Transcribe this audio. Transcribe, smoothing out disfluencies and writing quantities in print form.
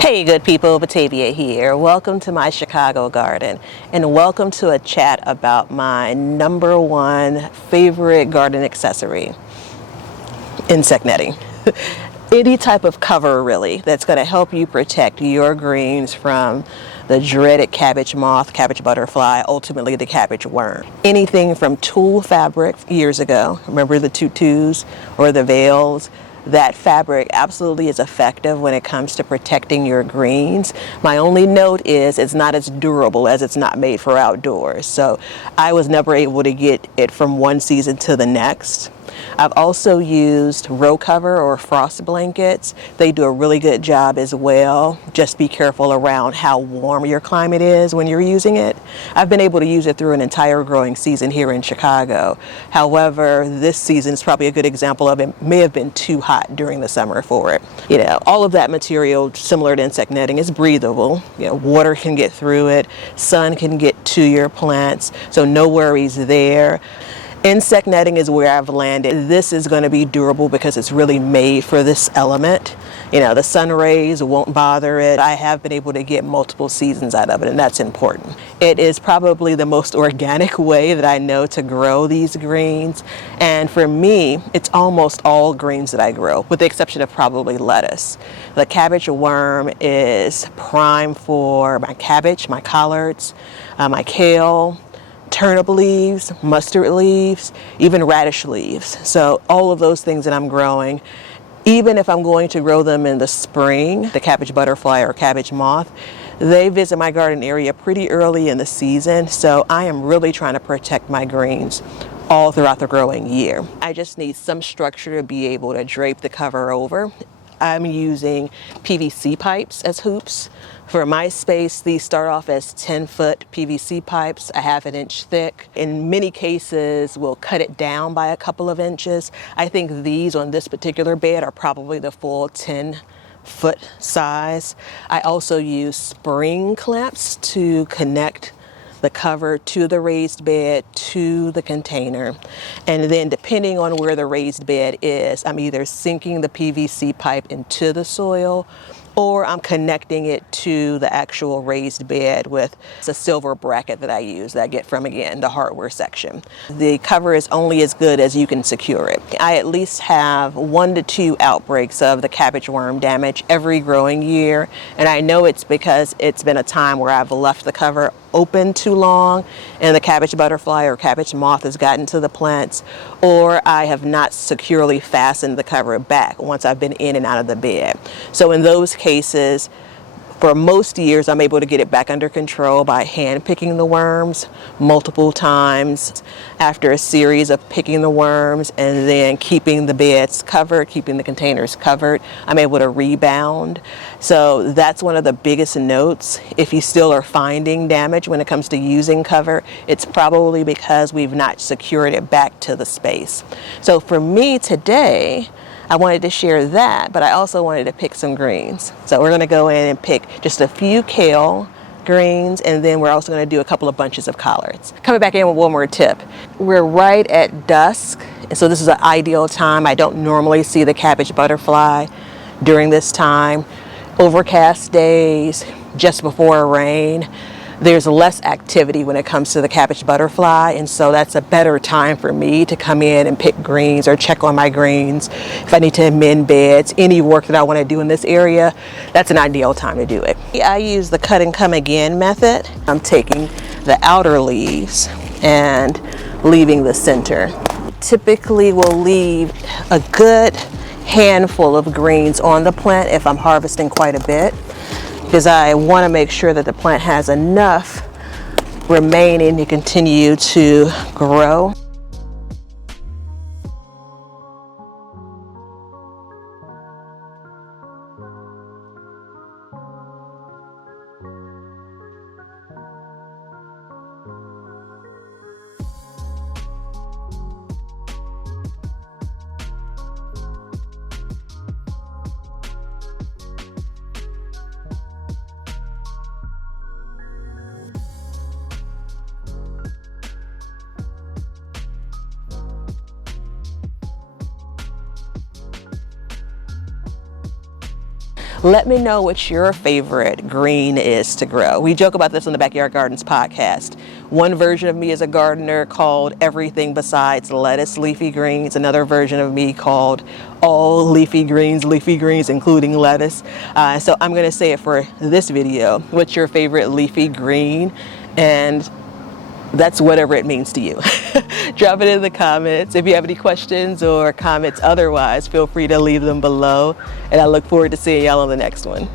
Hey good people, Batavia here. Welcome to my Chicago garden and welcome to a chat about my number one favorite garden accessory, insect netting. Any type of cover really that's going to help you protect your greens from the dreaded cabbage moth, cabbage butterfly, ultimately the cabbage worm. Anything from tulle fabric years ago, remember the tutus or the veils? That fabric absolutely is effective when it comes to protecting your greens. My only note is it's not as durable as it's not made for outdoors. So I was never able to get it from one season to the next. I've also used row cover or frost blankets. They do a really good job as well. Just be careful around how warm your climate is when you're using it. I've been able to use it through an entire growing season here in Chicago. However, this season is probably a good example of it may have been too hot during the summer for it. You know, all of that material, similar to insect netting, is breathable. You know, water can get through it, sun can get to your plants, so no worries there. Insect netting is where I've landed. This is going to be durable because it's really made for this element. You know, the sun rays won't bother it. I have been able to get multiple seasons out of it, and that's important. It is probably the most organic way that I know to grow these greens. And for me, it's almost all greens that I grow, with the exception of probably lettuce. The cabbage worm is prime for my cabbage, my collards, my kale, turnip leaves, mustard leaves, even radish leaves. So all of those things that I'm growing, even if I'm going to grow them in the spring, the cabbage butterfly or cabbage moth, they visit my garden area pretty early in the season. So I am really trying to protect my greens all throughout the growing year. I just need some structure to be able to drape the cover over. I'm using PVC pipes as hoops. For my space, these start off as 10-foot PVC pipes, a ½ inch thick. In many cases, we'll cut it down by a couple of inches. I think these on this particular bed are probably the full 10-foot size. I also use spring clamps to connect the cover to the raised bed to the container, and then depending on where the raised bed is, I'm either sinking the PVC pipe into the soil or I'm connecting it to the actual raised bed with a silver bracket that I use that I get from, again, the hardware section. The cover is only as good as you can secure it. I at least have 1 to 2 outbreaks of the cabbage worm damage every growing year, and I know it's because it's been a time where I've left the cover open too long and the cabbage butterfly or cabbage moth has gotten to the plants, or I have not securely fastened the cover back once I've been in and out of the bed. So in those cases, for most years, I'm able to get it back under control by hand picking the worms multiple times after a series of picking the worms and then keeping the beds covered, keeping the containers covered. I'm able to rebound. So that's one of the biggest notes. If you still are finding damage when it comes to using cover, it's probably because we've not secured it back to the space. So for me today, I wanted to share that, but I also wanted to pick some greens. So we're going to go in and pick just a few kale greens, and then we're also going to do a couple of bunches of collards. Coming back in with one more tip. We're right at dusk, and so this is an ideal time. I don't normally see the cabbage butterfly during this time. Overcast days, just before rain. There's less activity when it comes to the cabbage butterfly, and so that's a better time for me to come in and pick greens or check on my greens. If I need to amend beds, any work that I want to do in this area, that's an ideal time to do it. I use the cut and come again method. I'm taking the outer leaves and leaving the center. Typically we'll leave a good handful of greens on the plant if I'm harvesting quite a bit, because I want to make sure that the plant has enough remaining to continue to grow. Let me know what your favorite green is to grow. We joke about this on the Backyard Gardens podcast. One version of me is a gardener called Everything Besides Lettuce Leafy Greens. Another version of me called All Leafy Greens, including lettuce. So I'm going to say it for this video. What's your favorite leafy green? And that's whatever it means to you. Drop it in the comments. If you have any questions or comments otherwise, feel free to leave them below. And I look forward to seeing y'all on the next one.